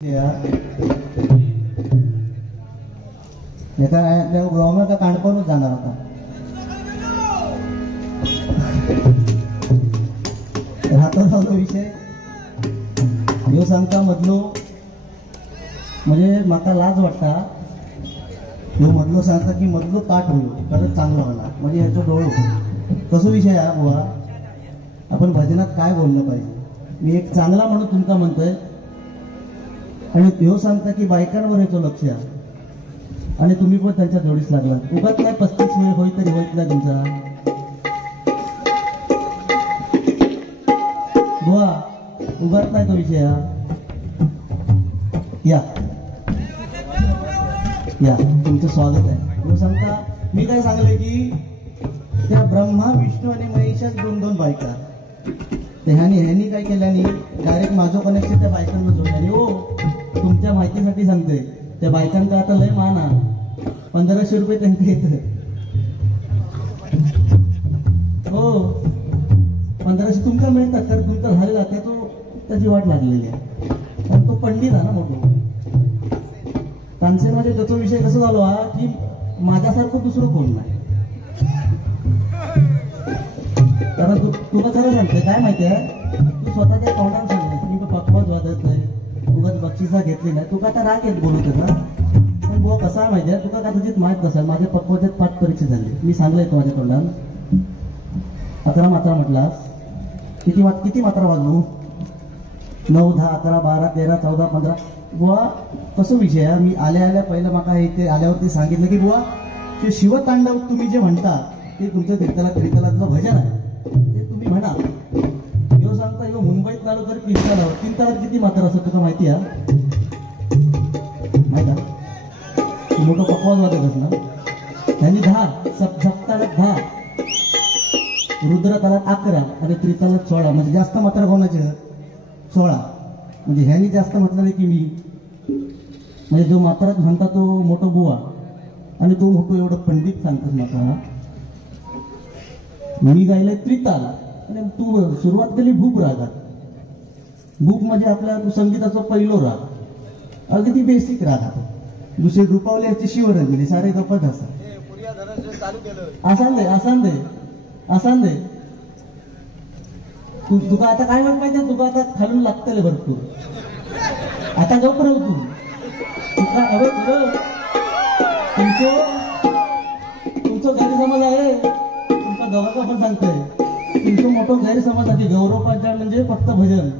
का काणकोणच जाणार होता. राहतो विषय ह्यो सांगता मधलो म्हणजे म्हाका लाज वाटता. ह्यो मधलो सांगता की मधलो ताट होईल खरंच चांगला होणार म्हणजे ह्याचं डोळो कसो विषय हा बुवा. आपण भजनात काय बोललं पाहिजे. मी एक चांगला म्हणून तुमका म्हणतोय आणि ह्यो सांगता की बायकांवर याचं लक्ष आहे आणि तुम्ही पण त्यांच्या जोडीस लागला. उगाच काय 35 वेळ होई तरी होईत नाही तुमचा बुवा. उगाच नाही तो विषय हा. या तुमचं स्वागत आहे. ह्यो सांगता मी काय सांगले की त्या ब्रह्मा विष्णू आणि महेशात 2-2 बायका ह्यांनी काय केल्यानी डायरेक्ट माझं कनेक्शन त्या बायकांना जोडल्याने. हो तुमच्या माहितीसाठी सांगते त्या बायकांचा आता लय मान हा. 1500 रुपये त्यांचे येत. हो 1500 तुमका मिळतात कारण तुमचा झालेला त्याची वाट लागलेली आहे. कारण तो पंडित हा ना मोठो. तानसेनमध्ये त्याचा विषय कसा झाला हा की माझ्यासारखं दुसरं कोण नाही. कारण तुला खरं सांगते काय माहिती आहे तू स्वतःच्या तोंडाने सांगतेस मी पक्वाच वाजत नाही उगाच बक्षिसा घेतली नाही. तुका आता राग येत बोलत होता पण बुवा कसा माहिती आहे तुका का तुझीच माहीत नसेल. माझ्या पक्वाच्यात 5 परीक्षा झाली. मी सांगलंय तो माझ्या तोंडान 11 मात्रा म्हटलास. किती मात्रा वाजवू 9 10 11 12 13 14 15 बुवा कसं विषय आहे. मी आल्या पहिलं माका इथे आल्यावरती सांगितलं की बुवा ते शिवतांडव तुम्ही जे म्हणता ते तुमचं त्रितलातलं भजन आहे ते तुम्ही म्हणा. ह्यो सांगता ह्यो मुंबईत आलो तर 3 तालात किती मात्रा असत तुका माहिती आहे माहिती आहे. मोठं पकवाज वाजत ना त्यांनी 10 सप्तालात 10 रुद्र तालात 11 आणि त्रितालात 16 म्हणजे जास्त मात्रा कोणाचे 16 म्हणजे ह्यांनी जास्त म्हटलं नाही की मी म्हणजे जो मात्रात म्हणता तो मोठा बुवा आणि तो मोठं एवढं पंडित सांगतात नका. मी गायलाय त्रिताल आणि तू सुरुवात केली भूप रागात. भूप म्हणजे आपल्या संगीताचा पहिलो राग अगदी बेसिक राग आहे. दुसरी रूपावली याची शिवरंजनी सारे गप्पत आसान दे तुका आता काय म्हण पाहिजे. तुका आता खालून लागतले भरपूर. आता गप राहू तू तुका अरे तुमचं गैरसमज आहे. तुमचा गौरव पण सांगतोय तुमचं मोठं गैरसमज आहे. गौरव पाचार म्हणजे फक्त भजन.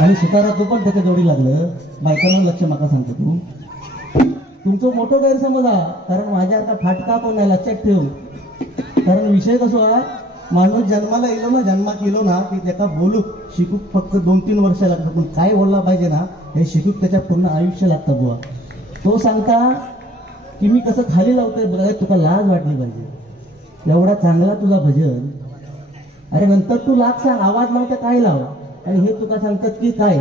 आणि सुतारा तू पण त्याच्या जोडी लागलं. बायकांना लक्ष माका सांगतो तू तुमचं मोठं गैरसमज हा. कारण माझ्या आता फाटका पण नाही लक्षात ठेव. कारण विषय कसो हा माणूस जन्माला येलो ना जन्मात गेलो ना की त्याला बोलूक शिकूक फक्त 2-3 वर्ष लागतात. पण काय बोलला पाहिजे ना हे शिकूक त्याच्या पूर्ण आयुष्य लागतं बुवा. तो सांगता की मी कसं खाली लावतोय बघा तुका लाज वाटली पाहिजे. एवढा चांगला तुझा भजन अरे नंतर तू लाग सांग आवाज लावता काय लाव आणि हे तुका सांगतात की काय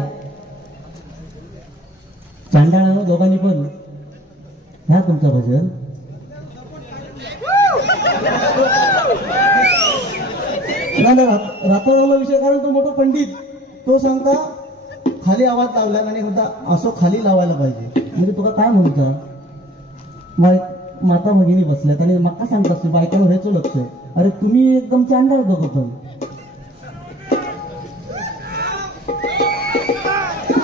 चांडाळानं दोघांनी पण ह्या तुमचं भजन रात्रवाला विषय. कारण तो मोठा पंडित तो सांगता खाली आवाज लावला आणि म्हणता असं खाली लावायला पाहिजे. म्हणजे तुका काय म्हणता माता भगिनी बसल्यात आणि मका सांगतात बायकांवर ह्याचं लक्ष आहे. अरे तुम्ही एकदम चांडाळ बघ पण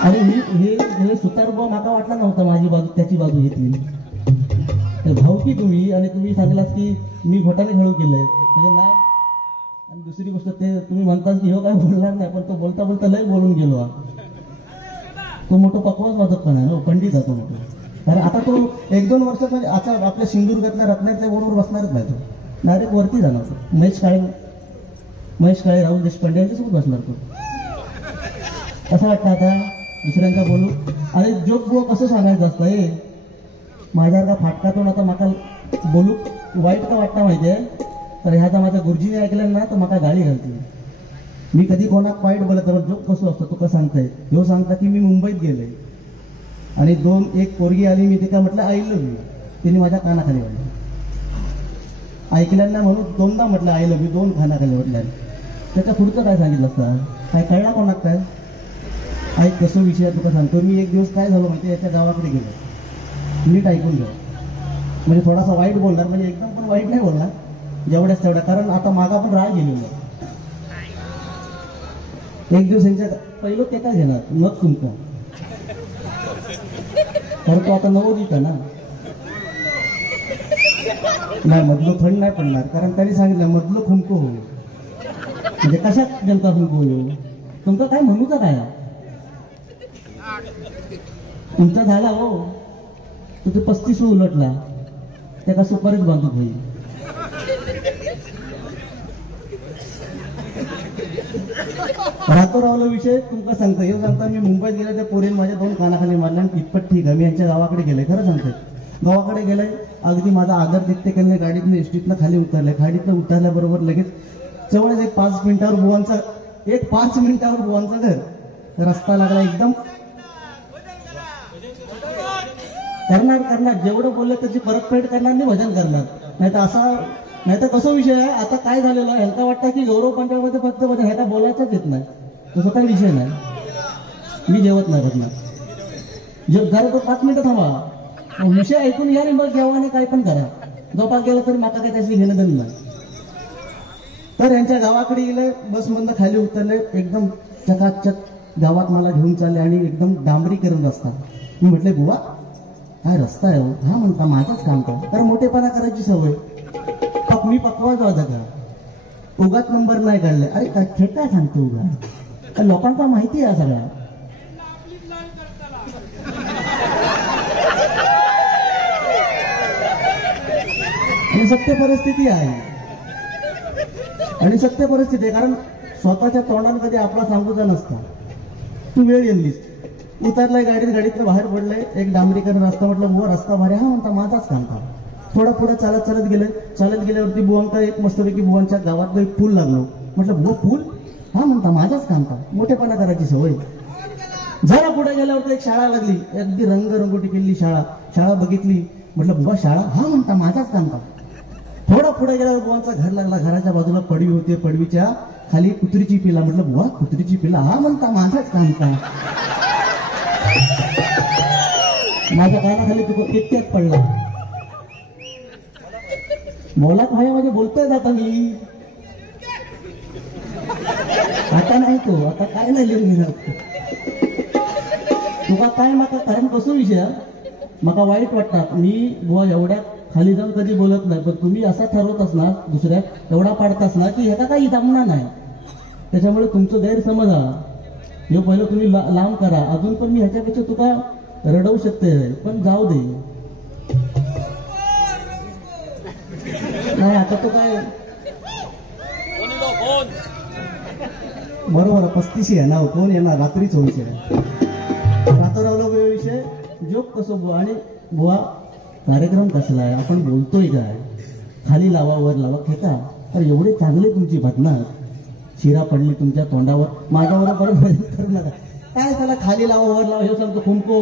आणि हे सुतार बुवा माका वाटला नव्हता माझी बाजू त्याची बाजू घेतली. भावकी तुम्ही आणि तुम्ही सांगलात की मी घोटाने खेळू केलंय म्हणजे नाही. आणि दुसरी गोष्ट ते तुम्ही म्हणताच की हो काय बोलणार नाही पण तो बोलता बोलता लय बोलून गेलो. तो मोठं पकवाज वाजत पण आहे ना पंडित आहे तो मोठं. कारण आता तो 1-2 वर्षात म्हणजे आता आपल्या सिंधुदुर्गातल्या रत्नातल्या बरोबर बसणारच नाही. तो डायरेक्ट वरती जाणार. महेश काळे राहुल देशपांडे यांच्यासोबत बसणार तो. कसं वाटतं आता दुसऱ्यांका बोलू. अरे जोक बुवा कसं सांगायचं असतं हे माझ्यासारखा फाटका तोंड आता माका बोलू वाईट का वाटतं माहितीये. तर ह्याचा माझ्या गुरुजीने ऐकलं ना तर माका गाळी घालते. मी कधी कोणाक वाईट बोलत जोक कसं असतं तुका सांगताय. ह्यो सांगता की मी मुंबईत गेले आणि 1 पोरगी आली मी तिका म्हटलं आय लव्ह यू. तिने माझ्या कानाखाली वाढली. ऐकल्यांना म्हणून 2दा म्हटलं आय लव्ह यू 2 कानाखाली वाटल्या. त्याच्या पुढचं काय सांगितलं असतं? काय कळला कोणाक काय? ऐक कसं विषय तुका सांगतो मी. एक दिवस काय झालं म्हणजे याच्या गावाकडे गेलो. नीट ऐकून घ्या. म्हणजे थोडासा वाईट बोलणार, म्हणजे एकदम पण वाईट नाही बोलणार, जेवढ्याच तेवढ्या, कारण आता मागा पण राग गेलेलो. एक दिवस यांच्या पहिलं ते काय घेणार मग तुमचं, कारण तो आता नवोदित ना नाही, मधलं थंड नाही पडणार, कारण त्यांनी सांगितलं मधलं खुमको हो. म्हणजे कशात जनता खुमको हो? तुमचं काय म्हणूचं काय? तुमचा झाला हो, तो ते 35 उलटला, त्याला सुपारीच बांधूक होईल. राहतो रावला विषय तुमका सांगतो. हे सांगता मी मुंबईत गेले, त्या पोरीने माझ्या 2 कानाखाली मारल्या आणि इतपत ठीक आहे. मी यांच्या गावाकडे गेले, खरं सांगतोय. गावाकडे गेले, अगदी माझा आदर देखते केले. गाडीतनं एसटीतनं खाली उतरले. खाडीतनं उतरल्याबरोबर लगेच जवळच एक 5 मिनिटावर बुवांचं घर. रस्ता लागला एकदम. करणार जेवढं बोलले त्याची परतफेड करणार नाही, भजन करणार. नाही तर कसं विषय आहे आता काय झालेलं आहे, ह्यांना वाटतं की गौरव पंचायतमध्ये फक्त भजन, ह्याला बोलायचंच येत नाही. तसं काही विषय नाही. मी जेवत नाही भजनात. जरा तो 5 मिनिटं थांबा, विषय ऐकून घ्या आणि मग जेवणाने काय पण करा. जोपाक गेला तरी माका काही त्याची घेणं देणं नाही. तर यांच्या गावाकडे गेले, बसमधनं खाली उतरले, एकदम चकाचक गावात मला घेऊन चालले आणि एकदम डांबरीकरण रस्ता. मी म्हटले बुवा काय रस्ता आहे? हा म्हणता माझंच काम का? कारण मोठेपणा करायची सवय. मी पकवाज होता का? उगाच नंबर नाही काढले. अरे काय काय सांगतो उगा? लोकांना माहिती आहे सगळ्या. आणि सत्य परिस्थिती आहे, कारण स्वतःच्या तोंडाने कधी आपला सांगूचा नसता. तू वेळ येईलीस, उतरलाय गाडीतनं बाहेर पडलाय, एक डांबरीकरण रस्ता. म्हटलं बुवा रस्ता भारी. हा म्हणता माझाच काम का? थोडा पुढे चालत गेल्यावरती बुवांका एक मस्तपैकी बुवांच्या गावातलं एक पूल लागलो. म्हटलं बुवा पूल? हा म्हणता माझाच काम का? मोठेपणा करायची सवय. जरा पुढे गेल्यावरती एक शाळा लागली, अगदी रंगरंगोटी केलेली शाळा बघितली. म्हटलं बुवा शाळा? हा म्हणता माझाच काम का? थोडा पुढे गेल्यावर बुवांचा घर लागला. घराच्या बाजूला पडवी होते, पडवीच्या खाली कुत्रीची पिला. म्हटलं बुवा कुत्रीची पिला? हा म्हणता माझाच काम का? माझ्या कानाखाली तुका किटक्यात पडला. बोलात भाई म्हणजे बोलतोय आता मी. आता नाही तो, आता काय नाही लिहून घेणार तुका काय माका. कारण कसं विषय माका वाईट वाटतात. मी बुवा एवढ्या खाली जाऊन कधी बोलत नाही, पण तुम्ही असा ठरवत असणार दुसऱ्या एवढा पाडतास ना की ह्याचा काही जमणार नाही. त्याच्यामुळे तुमचं गैरसमज हे पहिलं तुम्ही लांब करा. अजून पण मी ह्याच्यापेक्षा तुका रडवू शकते, पण जाऊ दे. नाही आता तो काय बरोबर 35 आहे ना, कोण येणार? रात्रीच व्हायचे. रात्रवला विषय जोक कसं बुवा. आणि बुवा कार्यक्रम कसला आहे, आपण बोलतोय काय? खाली लावा वर लावा खेका. अरे एवढे चांगले तुमची भजनात, शिरा पडली तुमच्या तोंडावर, माझ्यावर भजन करू नका. काय त्याला खाली लावा वर लावा हे सांगतो खुमको.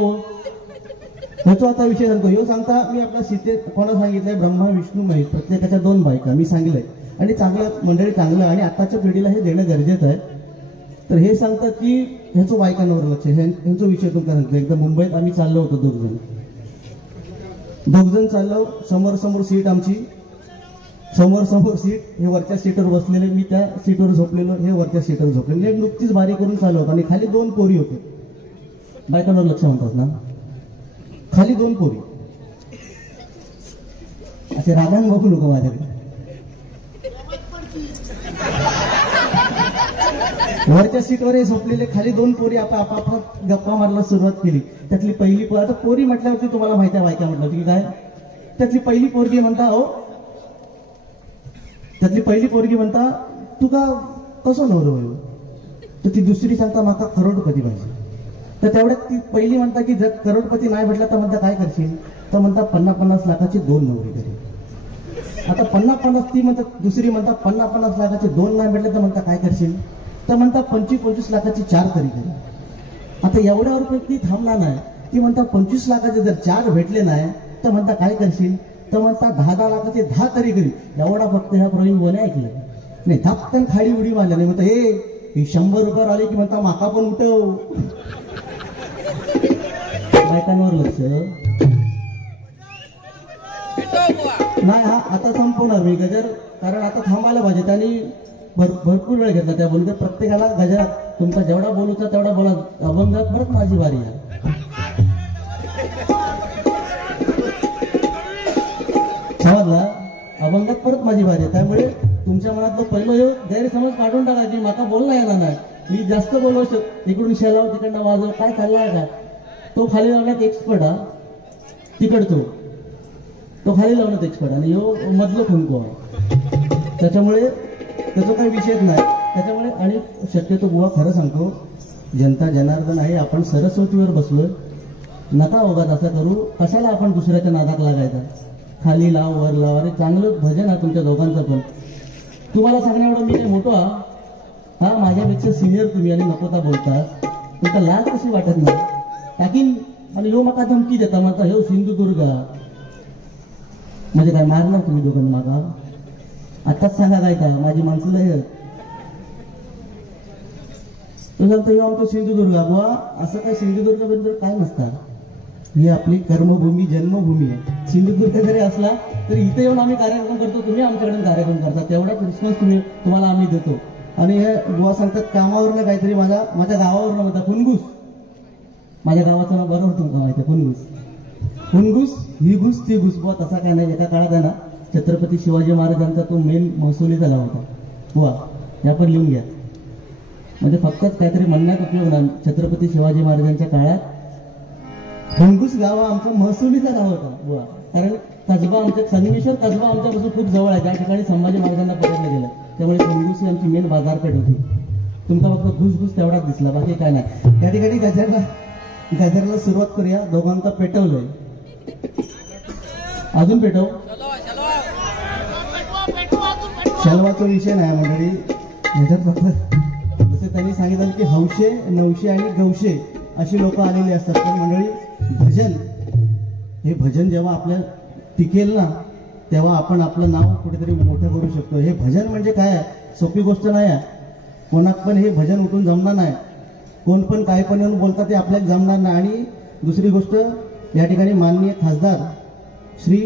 ह्याचा आता विषय सांगतो. ह्यो सांगता मी आपल्या सीतेत कोणा सांगितलंय? ब्रह्मा विष्णू महेश, प्रत्येकाच्या 2 बायका मी सांगितलंय. आणि चांगलं मंडळी चांगलं, आणि आताच्या पिढीला हे देणं गरजेचं आहे. तर हे सांगतात की ह्याचं बायकांवर लक्ष. ह्यांचा विषय तुमचा सांगतो. एकदा मुंबईत आम्ही चाललो होतो, 2 जण चाललो. समोर सीट आमची, समोर सीट. हे वरच्या सीटवर बसलेले, मी त्या सीटवर झोपलेलो, हे वरच्या सीटवर झोपलेले. नुकतीच बारी करून चालू होतो आणि खाली 2 पोरी होते. बायकांवर लक्ष म्हणतात ना, खाली 2 पोरी. असे रागान बघू नको माझ्याकडे. वरच्या सीटवर झोपलेले, खाली 2 पोरी. आता आपापसात गप्पा मारायला सुरुवात केली. त्यातली पहिली आता पोरी म्हटल्यावरती तुम्हाला माहिती आहे बायका म्हटलं की काय. त्यातली पहिली पोरगी म्हणता तुका कसं नवरं होईल? तर ती दुसरी सांगता माका करोडपती पाहिजे. तर तेवढ्यात ती पहिली म्हणता की जर करोडपती नाही भेटला तर म्हणता काय करशील? तर म्हणता 50-50 लाखाची 2 नवरी करेल. आता 50-50 ती म्हणतात, दुसरी म्हणता 50-50 लाखाचे 2 नाही भेटले तर म्हणता काय करशील? तर म्हणता 25-25 लाखाची 4 तरी करेल. आता एवढ्यावर पण ती थांबणार नाही. ती म्हणता 25 लाखाचे जर 4 भेटले नाही तर म्हणता काय करशील? तर म्हणता 10-10 लाखाचे 10 तरी करेल. एवढा फक्त ह्या प्रवीण बोने ऐकलं. नाही धापकन खाडी उडी मारल्या नाही म्हणतो हे 100 रुपयावर आले की म्हणता माका पण उठव. बायकांवर लक्ष नाही. हा आता संपवणार मी गजर, कारण आता थांबायला पाहिजे. त्यांनी भरपूर वेळ घेतला त्या बोलून. प्रत्येकाला गजरात तुमचा जेवढा बोलूचा तेवढा बोला. अभंगात परत माझी बारी आहे. समजला? अभंगात परत माझी बारी आहे. त्यामुळे तुमच्या मनातलं पहिलं गैरसमज काढून टाका की माका बोलला येणार नाही, मी जास्त बोलू इकडून शेलाव तिकडनं वाजव काय चाललाय का. तो खाली लावण्यात एक्सपर्ट हा, तिकडतो तो खाली लावण्यात एक्सपर्ट आणि यो मधलं खुंको. त्याच्यामुळे त्याचा काही विषयच नाही. त्याच्यामुळे आणि शक्यतो बुवा खरं सांगतो, जनता जनार्दन आहे, आपण सरस्वतीवर बसलोय, नका ओघात असं करू. कशाला आपण दुसऱ्याच्या नादात लागायचा. खाली लाव वर लाव, अरे चांगलं भजन आहे तुमच्या दोघांचं. पण तुम्हाला सांगण्या एवढं मी काही मोठो हा, माझ्यापेक्षा सिनियर तुम्ही आणि नकोता बोलता. तुमचा लाज कशी वाटत नाही टाकीन. आणि ह्यो माका धमकी देता म्हणता ह्यो सिंधुदुर्ग म्हणजे काय मारणार तुम्ही दोघांना मागा. आताच सांगा काय का माझी माणसं लय तो सांगतो ह्यो आमचं सिंधुदुर्ग. बुवा असं काय सिंधुदुर्ग बद्दल काय नसतात. ही आपली कर्मभूमी जन्मभूमी आहे. सिंधुदुर्ग जरी असला तरी इथे येऊन आम्ही कार्यक्रम करतो, तुम्ही आमच्याकडून कार्यक्रम करता, तेवढाच रिस्पॉन्स तुम्हाला आम्ही देतो. आणि हे बुवा सांगतात कामावरनं काहीतरी माझ्या गावावरनं म्हणतात फुनगुस. माझ्या गावाचं नाव बरोबर तुमचं माहिती आहे, फुनगुस. फुनगुस ही घुस ती घुस. बुवा तसा काय नाही. एका काळात आहे ना छत्रपती शिवाजी महाराजांचा तो मेन महसुली झाला होता. बुवा या पण लिहून घ्या. म्हणजे फक्तच काहीतरी म्हणण्यात उपयोग नाही. छत्रपती शिवाजी महाराजांच्या काळात फुनगुस गाव आमचा महसुलीचा गाव होता बुवा. कारण कसबा आमच्या संगमेश्वर कसबा आमच्यापासून खूप जवळ आहे, ज्या ठिकाणी संभाजी महाराजांना पकडलं गेलं. त्यामुळे फुनगुस ही आमची मेन बाजारपेठ होती. तुमचा फक्त घुसघुस तेवढाच दिसला, बाकी काय नाही. त्या ठिकाणी गजरला सुरुवात करूया. दोघांचा पेटवलंय, अजून पेटव. शलवाचा विषय नाही मंडळी. ह्याच्यात फक्त जसे त्यांनी सांगितलं की हौशे नवशे आणि गवशे अशी लोक आलेली असतात. पण मंडळी भजन हे भजन जेव्हा आपल्या टिकेल ना तेव्हा आपण आपलं नाव कुठेतरी मोठं करू शकतो. हे भजन म्हणजे काय सोपी गोष्ट नाही आहे. कोणाक पण हे भजन उठून जमणार नाही. कोण पण काय पण येऊन बोलतात ते आपल्याला जमणार नाही. आणि दुसरी गोष्ट या ठिकाणी माननीय खासदार श्री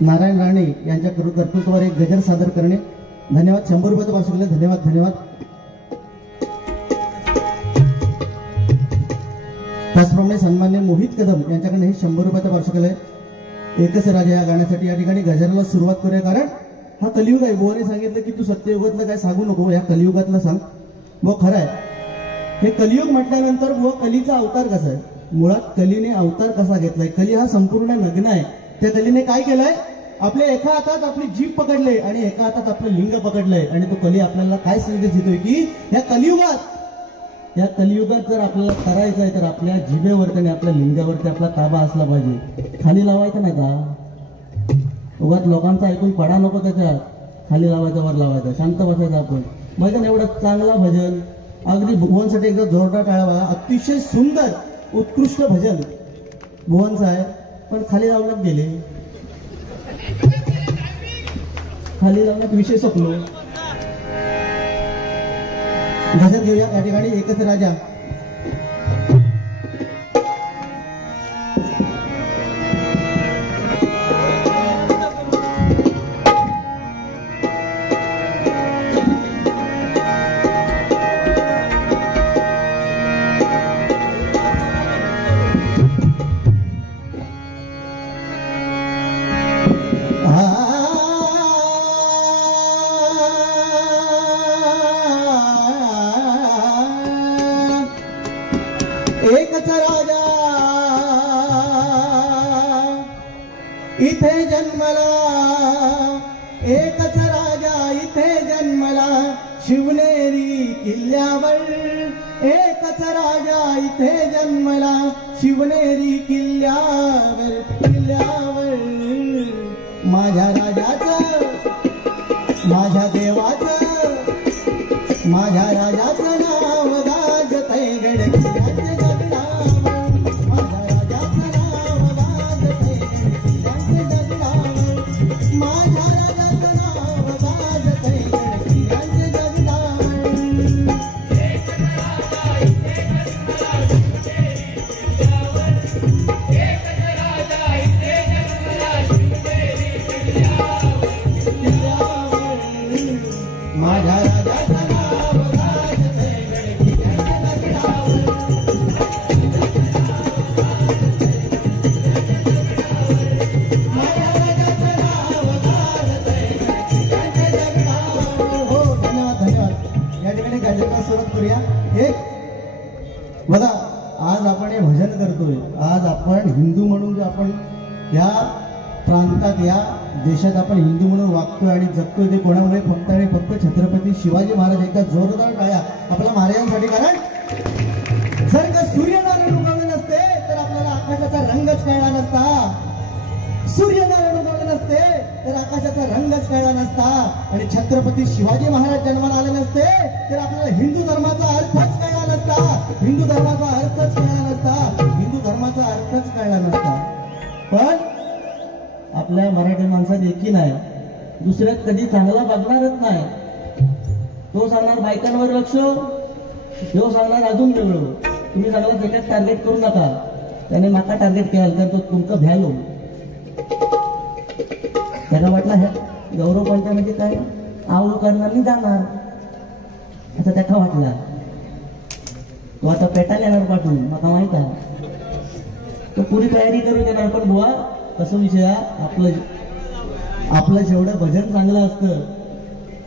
नारायण राणे यांच्या कर्तृत्वावर एक गजर सादर करणे. धन्यवाद. 100 रुपयाचं पार्सल केलं. धन्यवाद धन्यवाद. त्याचप्रमाणे सन्मान्य मोहित कदम यांच्याकडे हे 100 रुपयाचं पार्सल केलंय. एकच राजा या गाण्यासाठी या ठिकाणी गजरला सुरुवात करूया. कारण हा कलियुग आहे. बोवाने सांगितलं की तू सत्ययुगातलं काय सांगू नको, या कलियुगातलं सांग. बुवा खरं आहे. हे कलियुग म्हटल्यानंतर बुवा कलीचा अवतार कसा आहे. मुळात कलीने अवतार कसा घेतलाय. कली हा संपूर्ण नग्न आहे. त्या कलीने काय केलंय, आपल्या एका हातात आपली जीभ पकडले आणि एका हातात आपलं लिंग पकडलंय. आणि तो कली आपल्याला काय संदेश देतोय की या कलियुगात जर आपल्याला करायचं आहे तर आपल्या जिभेवरती आणि आपल्या लिंगावरती आपला ताबा असला पाहिजे. खाली लावायचं नाही का. उगाच लोकांचं ऐकून पडा नको त्याच्यात. खाली लावायचं वर लावायचं, शांत बसायचं आपण. भजन एवढं चांगला भजन अगदी भुवनसाठी एकदा जोरदार टाळा बघा. अतिशय सुंदर उत्कृष्ट भजन भुवनचं आहे. पण खाली लावण्यात गेले, खाली लावण्यात विषय संपलो. भजन घेऊया. या ठिकाणी एकच राजा इथे जन्मला. एकच राजा इथे जन्मला शिवनेरी किल्ल्यावर. एकच राजा इथे जन्मला शिवनेरी किल्ल्यावर. किल्ल्यावर माझ्या राजाचं, माझ्या देवाचं, माझ्या राजाचं नाव गाजतंय गडकिल्ल्याच्या जगडावर. माझ्या राजाचं नाव गाजतंय गडकिल्ल्याच्या जगडावर. माझ्या राजाचं नाव गाजतंय गडकिल्ल्याच्या भजनाला सुरुवात करूया. एक बघा, आज आपण हे भजन करतोय, आज आपण हिंदू म्हणून जे आपण या प्रांतात या देशात आपण हिंदू म्हणून वागतोय आणि जगतोय ते कोणामुळे फक्त आणि फक्त छत्रपती शिवाजी महाराज एकदा जोरदार टाळ्या आपल्या महाराजांसाठी. कारण जर का सूर्यनारायण उगवले नसते तर आपल्याला आकाशाचा रंगच कळला नसता. सूर्यनारायण उगवले नसते तर आकाशाचा रंगच कळला नसता. आणि छत्रपती शिवाजी महाराज जन्माला आले नसते तर आपल्याला हिंदू धर्माचा अर्थच कळला नसता. हिंदू धर्माचा अर्थच कळला नसता. हिंदू धर्माचा अर्थच कळला नसता. पण आपल्या मराठी माणसात एकी नाही, दुसऱ्यात कधी चांगला बघणारच नाही. तो सांगणार बायकांवर लक्ष, तो सांगणार अजून वेगळं. तुम्ही सगळ्यात एकाच टार्गेट करू नका, त्याने माका टार्गेट केला तर तो तुमचं भ्यालो. त्याला वाटलं हे गौरव पंचा म्हणजे काय, आऊ करणार नाही जाणार असं त्याला वाटला. तो आता पेटायला येणार पाठवून, मला माहित आहे. तो पुरी तयारी करून येणार. पण बुवा कसं विषय, आपलं जेवढं भजन चांगलं असतं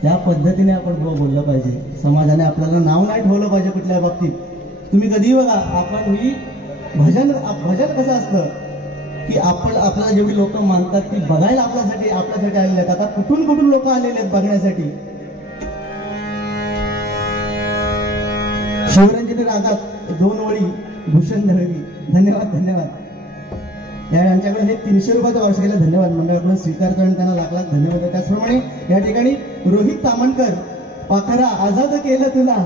त्या पद्धतीने आपण बुवा बोललं पाहिजे. समाजाने आपल्याला नाव नाही ठेवलं पाहिजे कुठल्या बाबतीत. तुम्ही कधी बघा, आपण ही भजन कसं असतं की आपल्याला जेवढी लोक मानतात ती बघायला आपल्यासाठी आलेले आहेत. आता कुठून कुठून लोक आलेले आहेत बघण्यासाठी. शिवरंजनी रागात 2 ओळी भूषण दळवी. धन्यवाद धन्यवाद. यांच्याकडे हे 300 रुपयाचं वर्ष गेलं. धन्यवाद. मंडळाकडून स्वीकारतो आणि त्यांना लाख लाख धन्यवाद. त्याचप्रमाणे या ठिकाणी रोहित तामणकर, पाखरा आझाद केलं तुला,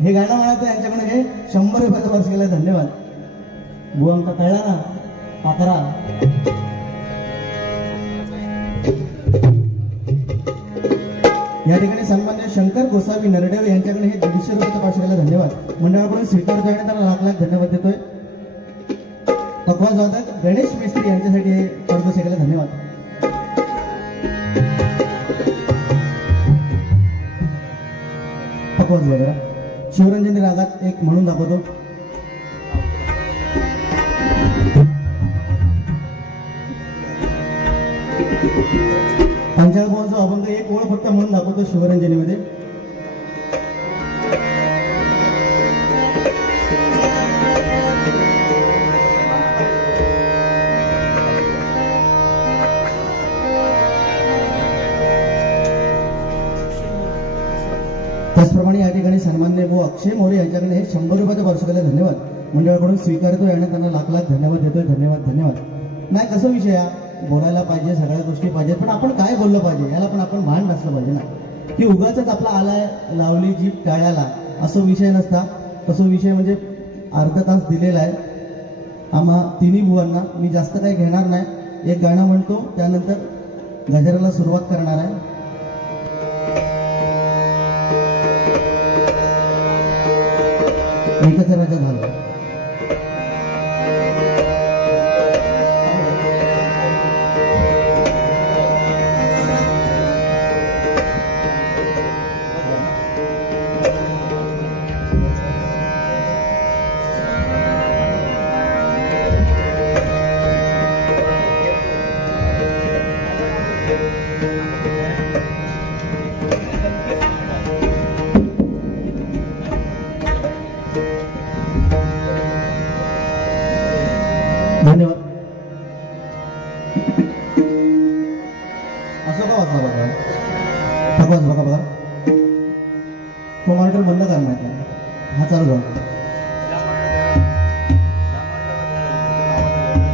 हे गाणं म्हणायचं. यांच्याकडून हे 100 रुपयाचं वर्ष गेलं. धन्यवाद. बुवा आमचा कळला ना पाखरा. या ठिकाणी सन्मान्य शंकर गोसावी नरडेव यांच्याकडे हे 150 रुपयाचं पार्सल केलं. धन्यवाद. मंडळाकडून स्वीकारतोय आणि त्यांना लाख लाख धन्यवाद देतोय. पकवाज वादक गणेश मिस्त्री यांच्यासाठी हे पारितोषिक केलं. धन्यवाद. पकवाज वगैरे शिवरंजनी रागात एक म्हणून दाखवतो. पंचाळगावचा अभंग एक ओळ फक्त म्हणून दाखवतो शिवरंजनीमध्ये. त्याचप्रमाणे या ठिकाणी सन्मान्य भाऊ अक्षय मोरे यांच्याकडे हे 100 रुपयाचं वर्ष केलं. धन्यवाद. मंडळाकडून स्वीकारतो आणि त्यांना लाख लाख धन्यवाद देतोय. धन्यवाद धन्यवाद. नाही कसं विषय, बोलायला पाहिजे, सगळ्या गोष्टी पाहिजेत, पण आपण काय बोललं पाहिजे याला पण आपण भान असलं पाहिजे ना. की उगाच आपला आलाय लावली जीप टाळ्याला असं विषय नसता. तसं विषय म्हणजे अर्धा तास दिलेला आहे आम्हा तिन्ही बुवांना. मी जास्त काही घेणार नाही. एक गाणं म्हणतो, त्यानंतर गजराला सुरुवात करणार आहे. एकच राजा झालं. धन्यवाद. असं का वाचला बघा, थकवाच बघा बघा. तो मॉनिटर बंद करणार, हा चालू झाला.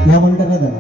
ह्या मॉनिटरला झाला.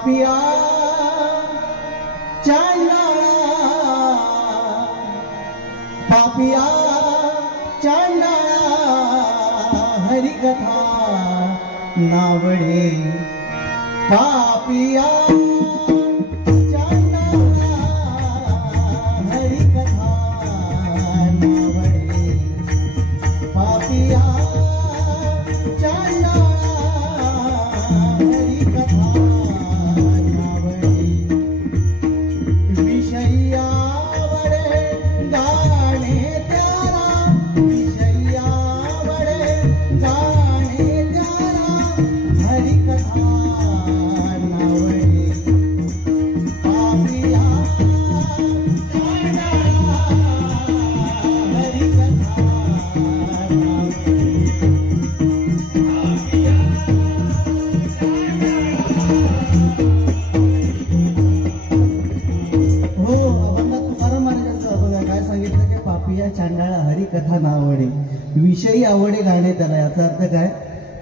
पापिया चांडाळा पापिया चांडाळा हरिकथा नावडे पापिया चांडाळा हरिकथा नावडे पापिया चांडाळा हरिकथा नावडे विषयावडे गाणे त्याला विषयावडे गाणे त्याला हरिकथा नावडे पापिया चांडाळा हरिकथा हो अभंगात तुकाराम महाराजांचं अभंग आहे. काय सांगितलं की पापिया चांडाळा हरिकथा नावडे विषयी आवडे गाणे त्याला. याचा अर्थ काय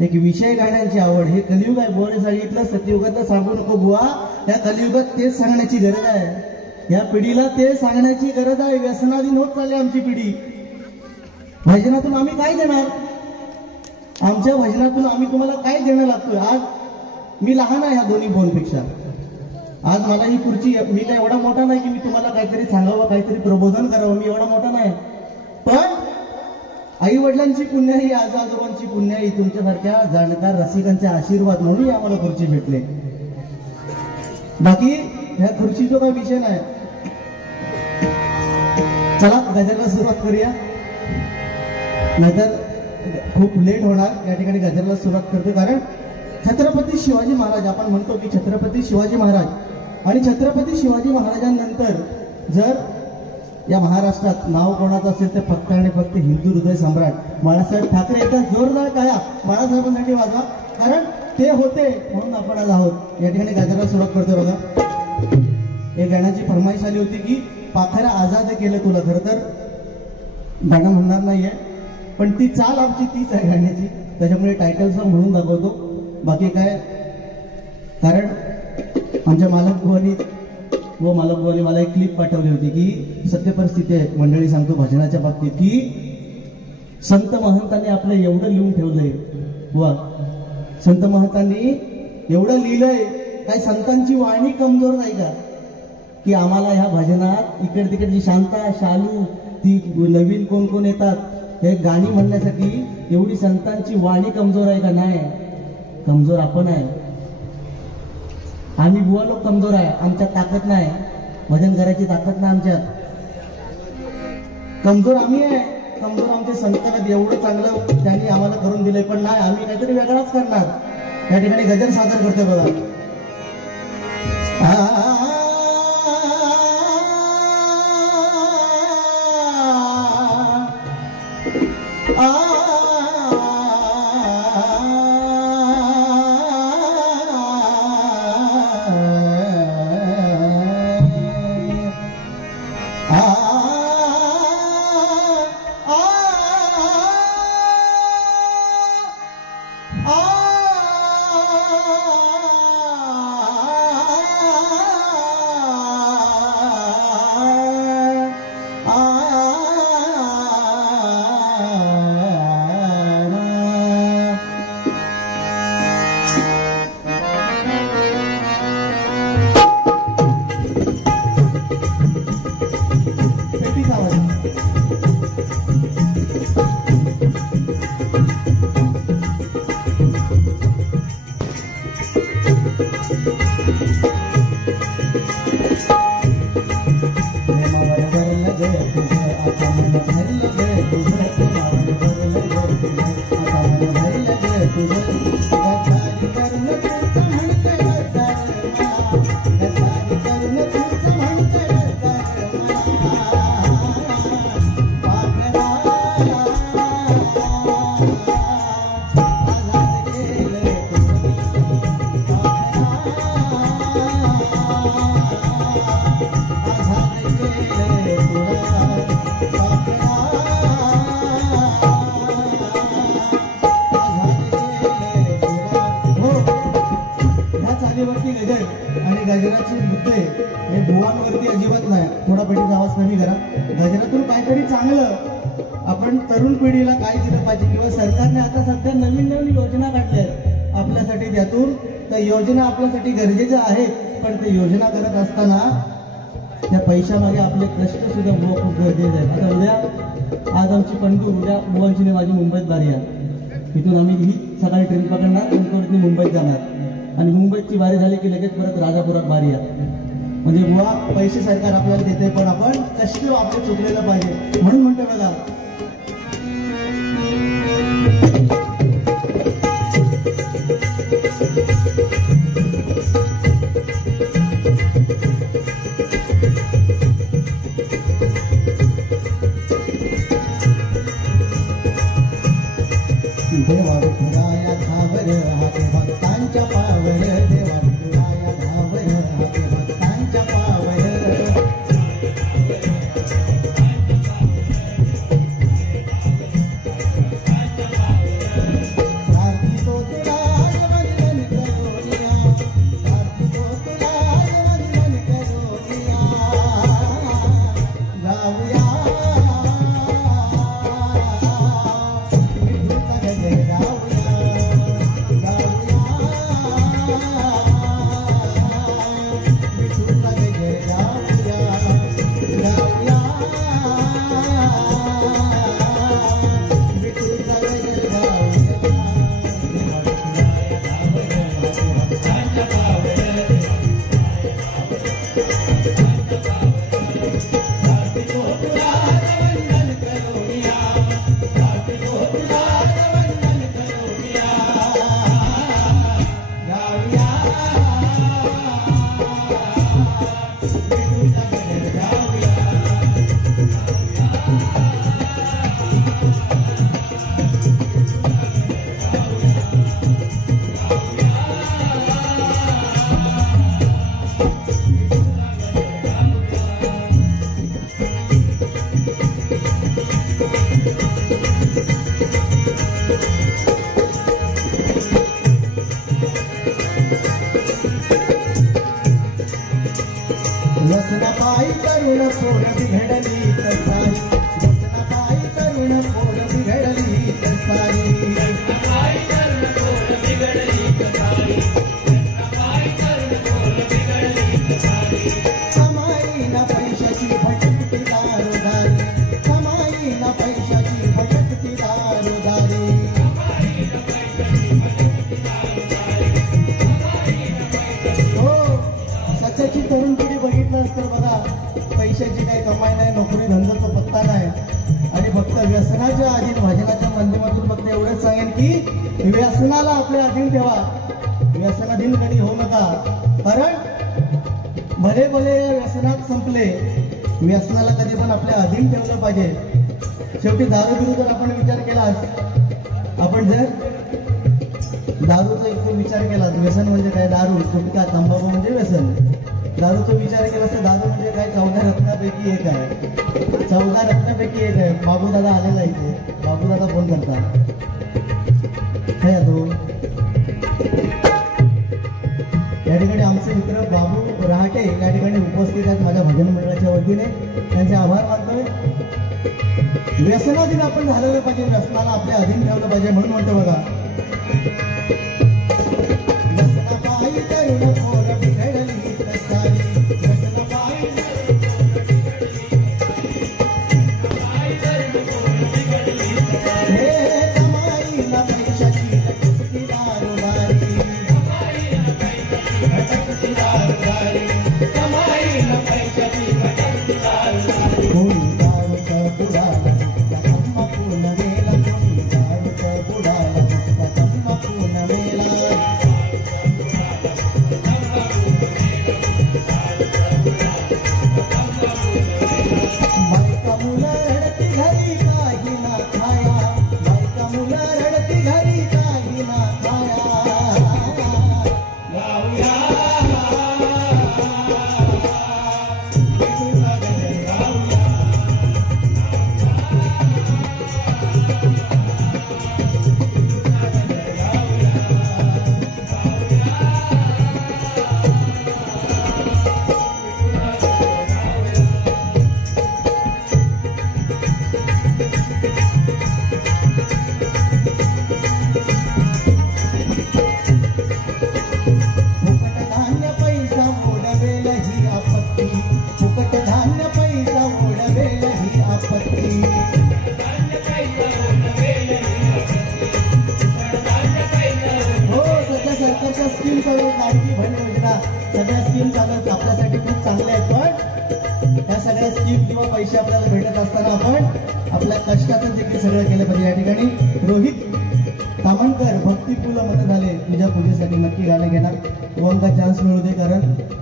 एक विषय गाण्याची आवड. हे कलियुग आहे. बुवाने सांगितलं सत्ययुगातलं सांगू नको बुवा. या कलियुगात तेच सांगण्याची गरज आहे. या पिढीला ते सांगण्याची गरज आहे. व्यसनाधीन होत चालली आमची पिढी. भजनातून आम्ही काय देणार? आमच्या भजनातून आम्ही तुम्हाला काय देणं लागतोय? आज मी लहान आहे ह्या दोन्ही बोनपेक्षा. आज मला ही खुर्ची, मी काय एवढा मोठा नाही की मी तुम्हाला काहीतरी सांगावं, काहीतरी प्रबोधन करावं. मी एवढा मोठा नाही. पण आई वडिलांची पुण्याई, आजोबांची पुण्याई, तुमच्यासारख्या जाणकार रसिकांचे आशीर्वाद म्हणून आम्हाला खुर्ची भेटले. बाकी ह्या खुर्चीचा काही विषय नाही. चला गजरला सुरुवात करूया, नाहीतर खूप लेट होणार. या ठिकाणी गजरला सुरुवात करतो. कारण छत्रपती शिवाजी महाराज, आपण म्हणतो की छत्रपती शिवाजी महाराज, आणि छत्रपती शिवाजी महाराजांनंतर जर या महाराष्ट्रात नाव कोणाचं असेल तर फक्त आणि फक्त हिंदू हृदय सम्राट बाळासाहेब ठाकरे. एकदा जोरदार टाळ्या बाळासाहेबांसाठी वाजवा, कारण ते होते म्हणून आपण आज आहोत. या ठिकाणी गजराला सुरुवात करतो बघा. एक गाण्याची फरमाईश आली होती की पाखरा आझाद केलं तुला. खरं तर गाणं म्हणणार नाहीये, पण ती चाल आमची तीच आहे गाण्याची, त्याच्यामुळे टायटल सॉन्ग म्हणून दाखवतो. बाकी काय, कारण आमच्या मालक बुवानी मला एक क्लिप पाठवली होती की सत्य परिस्थिती आहे मंडळी, सांगतो भजनाच्या बाबतीत, की संत महंतांनी आपलं एवढं लिहून ठेवलंय बुवा. संत महंतांनी एवढं लिहिलंय, काय संतांची वाणी कमजोर नाही का? की आम्हाला ह्या भजनात इकडे तिकडची शांता शालू ती नवीन कोण कोण येतात हे गाणी म्हणण्यासाठी, एवढी संतांची वाणी कमजोर आहे का? नाही, कमजोर आपण आहे. आम्ही बुवा लोक कमजोर आहे. आमच्यात ताकद नाही, भजन करायची ताकद नाही आमच्यात. कमजोर आम्ही आहे. कमजोर आमचे संतांना एवढं चांगलं त्यांनी आम्हाला करून दिलंय, पण नाही, आम्ही काहीतरी वेगळाच करणार. या ठिकाणी गजर सादर करतोय बघा. बोलत नाही, थोडा पेटीचा आवाज कमी करा. गजरातून काहीतरी चांगलं आपण तरुण पिढीला काय दिलं पाहिजे, किंवा सरकारने आता सध्या नवीन नवीन योजना काढल्या आहेत आपल्यासाठी. त्यातून त्या योजना आपल्यासाठी गरजेच्या आहेत, पण ते योजना करत असताना त्या पैशामागे आपले कष्ट सुद्धा बुवा खूप गरजेचे आहेत. आता उद्या आज आमची पंढूर, उद्या बुवांची माझी मुंबईत बारी आहे. तिथून आम्ही ही सकाळी ट्रेन पकडणार, कणकवलीतून मुंबईत जाणार आणि मुंबईची बारी झाली की लगेच परत राजापुरात बारी आहे. म्हणजे बुवा पैसे सरकार आपल्याला देते, पण आपण कष्ट आपले चुकलेलं पाहिजे. म्हणून म्हणतो बघा, देवा विठुराया धावर हाते भक्तांच्या पावर, देवा विठुराया धावर हाते भक्तांच्या पावर. आरती तो तुला वंदन करोनिया, आरती तो तुला वंदन करोनिया. गाऊया व्यसनापायी तरुण पोर बिघडली तसाई, व्यसनापायी तरुण पोर बिघडली तसाई. कमाई ना पैशाची भटकती दारोदारी, कमाई ना पैशाची भटकती दारोदारी. हो, सध्याची तरुण पिढी बघितलं तर बघा, पैशाची काही कमाई नाही, नोकरी धंद्याचा पत्ता नाही, आणि फक्त व्यसनाच्या अधीन. भजनाच्या माध्यमातून फक्त एवढंच सांगेन की व्यसनाला आपल्या अधीन ठेवा, व्यसनाधीन कधी होऊ नका. कारण भले भले व्यसनात संपले, व्यसनाला कधी पण आपल्या अधीन ठेवलं पाहिजे. शेवटी दारू विरुद्ध आपण विचार केलास, आपण जर दारूचा एक विचार केला, व्यसन म्हणजे काय, दारू गुटखा तंबाखू म्हणजे व्यसन. दारूचा विचार केला तर दारू म्हणजे काय, 14 रत्नापैकी एक आहे, 14 रत्नापैकी एक आहे. बाबूदादा आलेला इथे, बाबूदादा फोन करतात. काय तो या ठिकाणी आमचे मित्र बाबू रहाटे या ठिकाणी उपस्थित आहेत माझ्या भजन मंडळाच्या वतीने, त्यांचे आभार मानतोय. व्यसनाधीन आपण झालेलं पाहिजे, व्यसनाला आपल्या अधीन ठेवलं पाहिजे. म्हणून म्हणतो बघा, व्यसनापायी तरुण पोर बिघडली तसाई, व्यसनापायी हे कमाई ना पैशाची भटकती दारोदारी, भटकती दारोदारी, कमाई ना पैशाची भटकती दारोदारी. कोणी दारूचं बुडाला तंबाखू नवेला, कोणी दारूचं बुडाला तंबाखू आपत्ती. हो, सध्या सरकारच्या स्कीम चालू लाडकी बहीण योजना सगळ्या स्कीम चालू आपल्यासाठी खूप चांगल्या आहेत, पण या सगळ्या स्कीम किंवा पैसे आपल्याला भेटत असताना आपण आपल्या कष्टातून देखील सगळं केलं पाहिजे. या ठिकाणी रोहित तामणकर भक्ती फुलं म्हणत झाले तुझ्या पूजेसाठी नक्की गाणं घेणार. दोघांना चान्स मिळू दे, कारण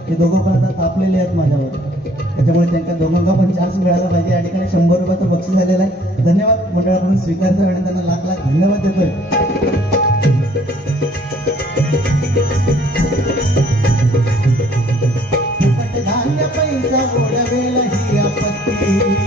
हे दोघं पण आता तापलेले आहेत माझ्यावर, त्याच्यामुळे त्यांच्या दोघांना पण चान्स मिळाला पाहिजे. या ठिकाणी 100 रुपयाचं बक्षीस झालेलं आहे. धन्यवाद मंडळाकडून स्वीकारतो आणि त्यांना लाख लाख धन्यवाद देतोय. फुकट धान्य पैसा ओढवेल ही आपत्ती.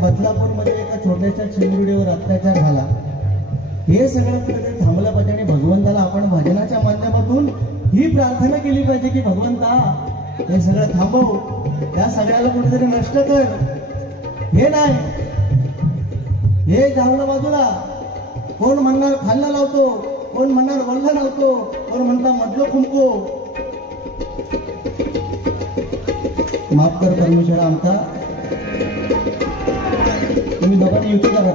बदलापूरमध्ये एका छोट्याशा चिमुरडीवर अत्याचार झाला. हे सगळं कुठेतरी थांबलं पाहिजे आणि भगवंताला आपण भजनाच्या माध्यमातून ही प्रार्थना केली पाहिजे की भगवंता हे सगळं थांबव, त्या सगळ्याला कुठेतरी नष्ट कर. हे नाही, हे जावलं बाजूला. कोण म्हणणार खाल्ला लावतो, कोण म्हणणार वल्ला लावतो, कोण म्हणता मधलं कुंकू. माफ कर परमेश्वरा आमचा. तुम्ही दोघांनी युती करा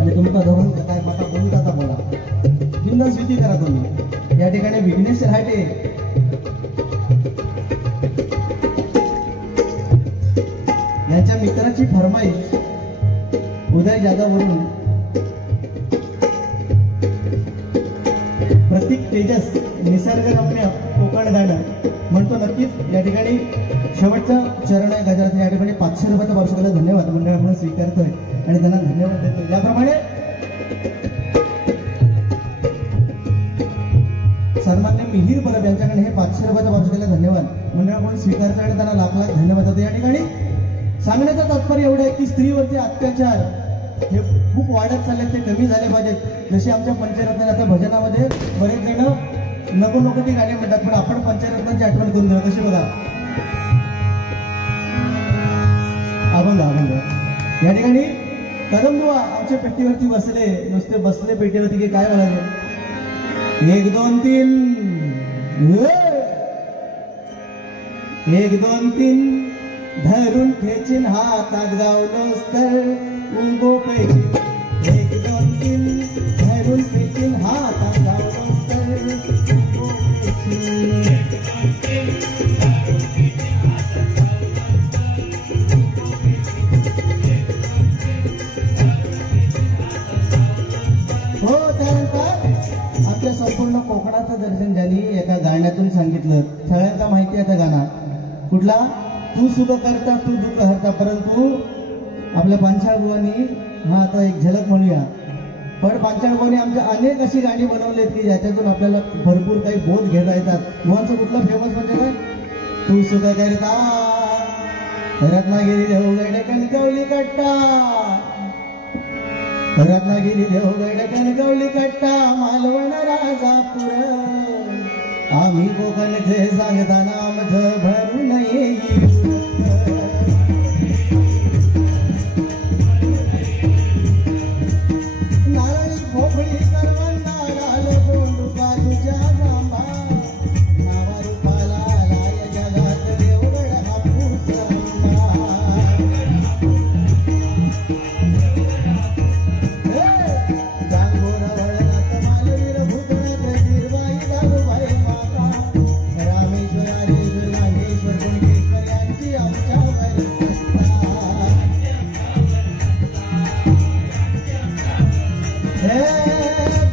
आणि तुमचा दोघांचा काय माता बोलू आता बोला, बिनधास्त युती करा तुम्ही. या ठिकाणी विघ्नेश राहते यांच्या मित्राची फरमाईश उदय जाधववरून प्रतीक तेजस निसर्गरम्य कोकण गाणं म्हणतो. नक्कीच या ठिकाणी शेवटचा चरण आहे गजरात. या ठिकाणी 500 रुपयाचा वार्षिकाला धन्यवाद मंडळ आपण स्वीकारतोय आणि त्यांना धन्यवाद देतो. ज्याप्रमाणे सन्मान्य मिहीर परब यांच्याकडे हे 500 रुपयाचा वार्षिकाला धन्यवाद मंडळ आपण स्वीकारतोय आणि त्यांना लाख लाख धन्यवाद देतो. या ठिकाणी सांगण्याचं तात्पर्य एवढं आहे की स्त्रीवरचे अत्याचार हे खूप वाढत चालले, ते कमी झाले पाहिजेत. जसे आमच्या पंचरत्न आता भजनामध्ये बरेच जण नको नको ती गाणी म्हणतात, पण आपण पंचरत्नाची आठवण करून देऊ. कशी बघा अभंग या ठिकाणी कदमबुवा आमच्या पेटीवरती बसले, नुसते बसले पेटीवरती की काय म्हणाले, 1 2 3 1 2 3 धरून खेचीन हातात गावलोस तर उंगो पैची. 1 2 3 धरून खेचीन हातात गावलोस तर उंगो पैची. हो, त्यानंतर आपल्या संपूर्ण कोकणाचं दर्शन ज्यांनी एका गाण्यातून सांगितलं. सगळ्यांना माहिती आहे त्या गाणं कुठला, तू सुख करता तू दुःख हरता. परंतु आपल्या पांचाळ बुवांनी हा आता एक झलक म्हणूया. पण पांचाळ बुवांनी आमच्या अनेक अशी गाणी बनवलीत की ज्याच्यातून आपल्याला भरपूर काही बोध घेता येतात. बुवांचं कुठलं फेमस म्हणजे काय, तू सुख करता रत्नागिरी देवगड कणकवली कट्टा, रत्नागिरी देवगड कणकवली कट्टा, मालवण राजा आम्ही कोकणचे सांगताना आमचं भरून येईल नारळी भोपळी करवंदा लाल गोंडुका तुझ्या जांभा नावा रूपाला लाय जगात देवगड हापूस रंबा जांभूळ वळणात मालवीर भूतनाथ गिरवाई दारूबाई माता रामेश्वर आदेश्वर नागेश्वर कुणकेश्वर यांची आमच्यावर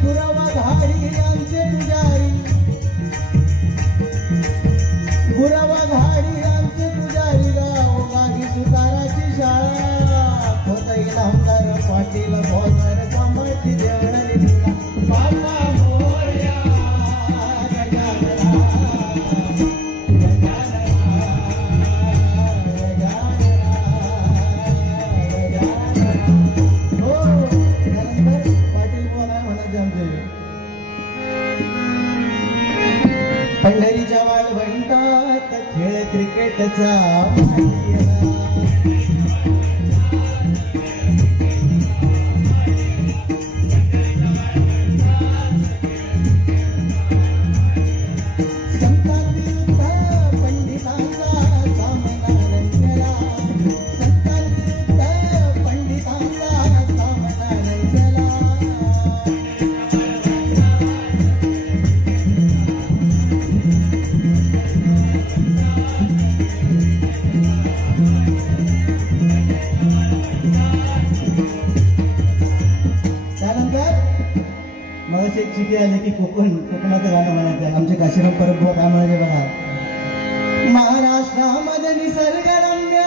गुरवधारी आमचे पुजारी गुरवधारी आमचे पुजारी गाव गावी सुताराची शाळा होतई नामदार पाटील भोसर कमळची देवळी बाबा मोरया गजानना हो त्यानंतर पाटील बुवा काय म्हणायचे आमचे पंढरीच्या वाळवंटात खेळ क्रिकेटचा मग एक चिठी आली की कोकणाचं गाणं म्हणायचं आमचे काशीराम परब बुवा काय म्हणायचे बघा महाराष्ट्रामध्ये निसर्गरम्य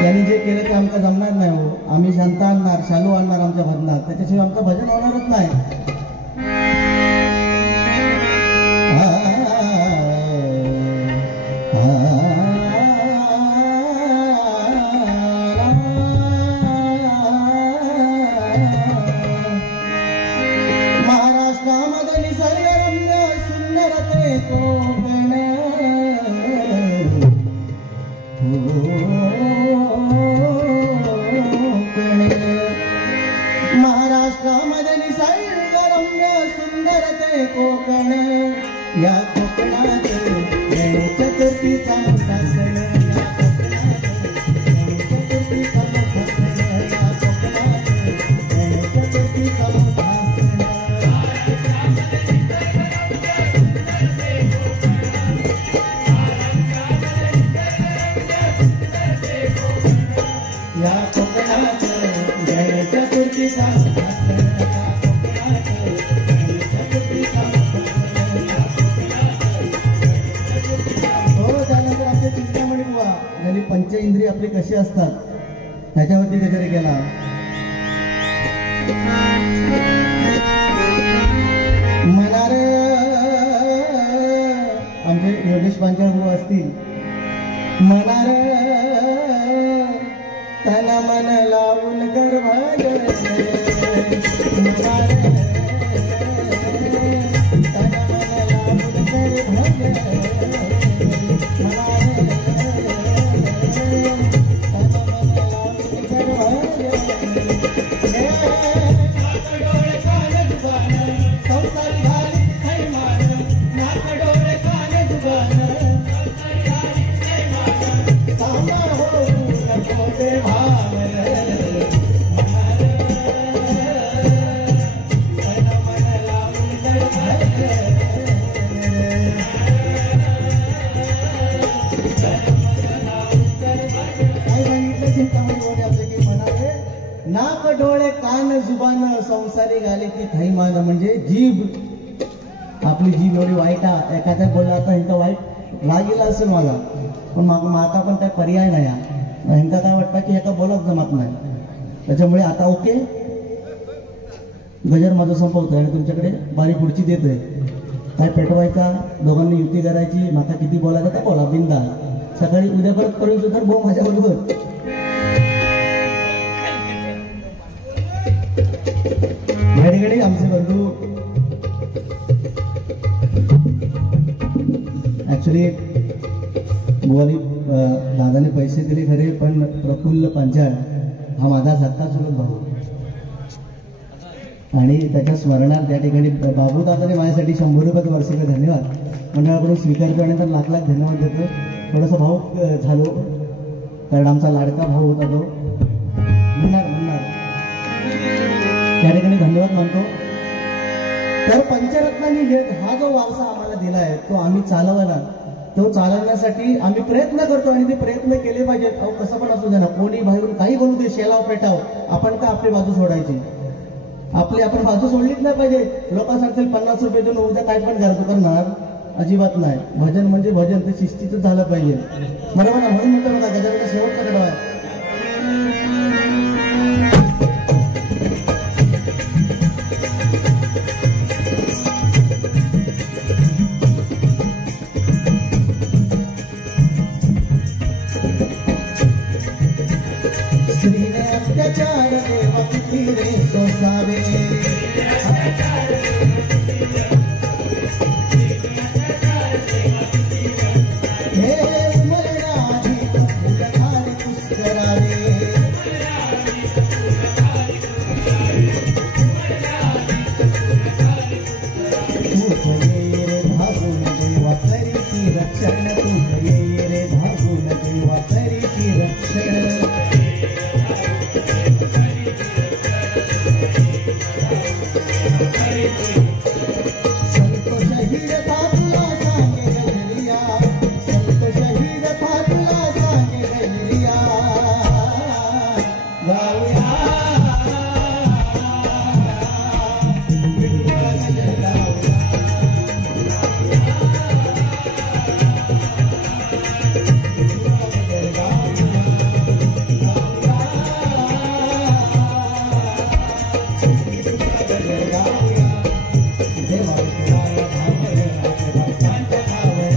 त्यांनी जे केलं ते आमचं जमणार नाही हो आम्ही शांत आणणार शालू आणणार आमच्या भजनात त्याच्याशिवाय आमचं भजन होणारच नाही महाराष्ट्रामध्ये निसर्गरम्य सुंदर ते कोकण महाराष्ट्रामध्ये निसर्गरम्य सुंदर ते कोकण या कोकणात गणेश चतुर्थीचा मोठा सण चतुर्थीचा मोठा सण या कोकणात गणेश चतुर्थीचा मोठा या कोकणात गणेश चतुर्थीचा हो त्यानंतर आपले चिंतामणी बुवा यांनी पंचेंद्रिय आपले कसे असतात त्याच्यावरती गजर केला मनार आमचे योगेश पांचाळ बुवा असतील मनार तन मन लावून गर्भ मनार तन मन लावून गर्भ नाक डोळे कान जुबान संसारी घाले की थाई मान म्हणजे जीभ आपली जीभ एवढी वाईट आहे एखाद्या बोलला आता ह्यांचा वाईट लागेल असेल मला पण आता पण काही पर्याय नाही ह्यांचा काय वाटतं की एका बोलत जमत नाही त्याच्यामुळे आता ओके गजर माझं संपवतोय आणि तुमच्याकडे बारी पुढची देतोय काय पेटवायचा दोघांनी युती करायची माका किती बोलायचं त्या बोला बिंदा सकाळी उद्या परत करून सुद्धा बो माझ्या बरोबर घडी आमचे बंधू ॲक्च्युली बुवानी दादाने पैसे दिले खरे, पण प्रफुल्ल पांचाळ हा माझा सत्ता चुलत भाऊ आणि त्याच्या स्मरणार्थ त्या ठिकाणी बाबू दादाने माझ्यासाठी 100 रुपये वार्षिक धन्यवाद मंडळाकडून स्वीकारतो आणि तर लाख धन्यवाद देतो. थोडंसं भाऊक झालो कारण आमचा लाडका भाऊ होता तो. म्हणणार त्या ठिकाणी धन्यवाद मानतो. तर पंचरत्नांनी हा जो वारसा आम्हाला दिला आहे तो आम्ही चालवला, तो चालवण्यासाठी आम्ही प्रयत्न करतो आणि ते प्रयत्न केले पाहिजेत. अहो कसं पण असू दे ना, कोणी बाहेरून काही बोलू दे, शेलाव पेटाव, आपण का आपली बाजू सोडायची? आपण बाजू सोडलीच नाही पाहिजे. लोक सांगतील 50 रुपये देऊन उद्या काय पण करतो करणार, अजिबात नाही. भजन म्हणजे भजन, ते शिस्तीतच झालं पाहिजे, बरोबर ना? म्हणून म्हणतो बघा गजाननचा शेवटचा कडवा आहे. स्त्रीने अत्याचार देवा किती रे सोसावे, हे स्मरणाधी फुलधारी पुष्करावे, तू ये रे धावून देवा करीची रक्षण, तू ये रे धावून देवा करीची रक्षण. संत शहीद था तुला सांगे गजरिया, संत शहीद था तुला सांगे गजरिया, गाऊया विठूचा गजर गाऊया, विठूचा गजर गाऊया, विठूचा गजर गाऊया. देवा विठुराया धावरे राजराजांच्या ठावर,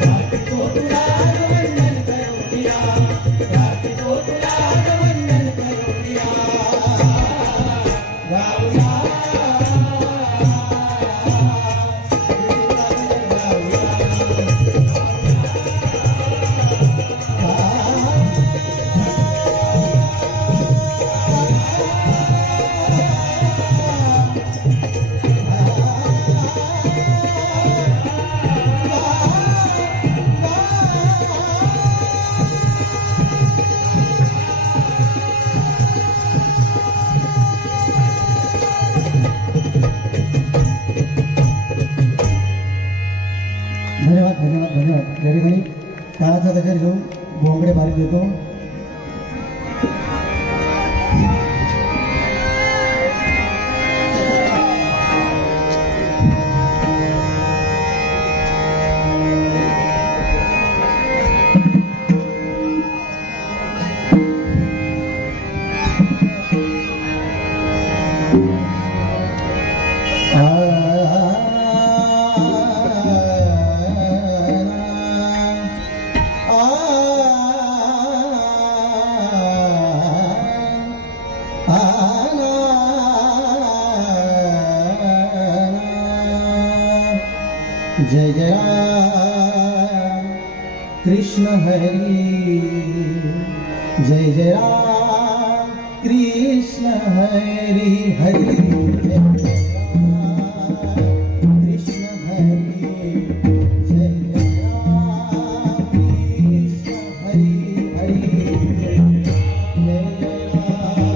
रात्री तो तुला वंदन करूया, रात्री तो तुला वंदन करूया, गाऊया धन्यवाद धन्यवाद धन्यवाद. या ठिकाणी काळाचा गजर घेऊन भोंगडे बारीक देतो. जय जय राम कृष्ण हरी, जय जय राम कृष्ण हरी हरी, जय कृष्ण हरी, जय जय राम कृष्ण हरी हरी, जय जय राम.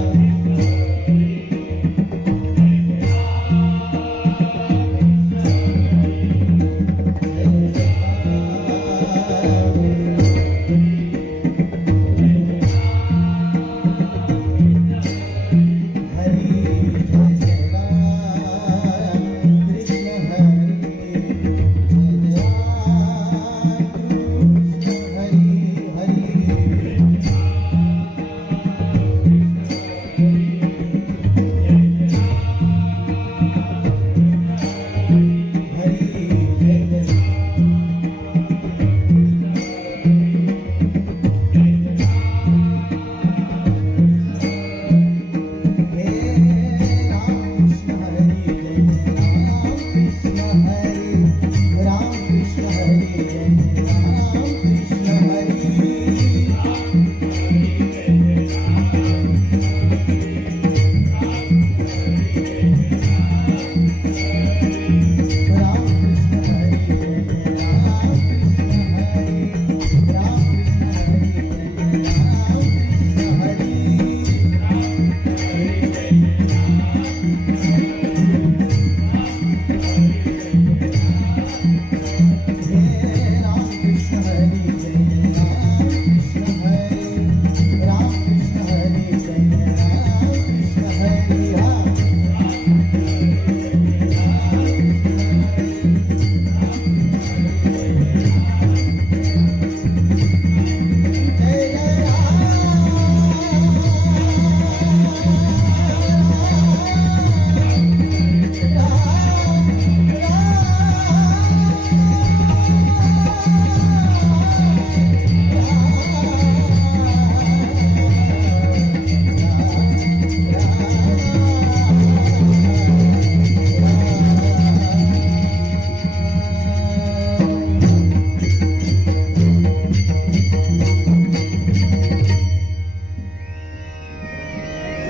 हरी जय जय राम.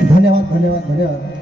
धन्यवाद धन्यवाद धन्यवाद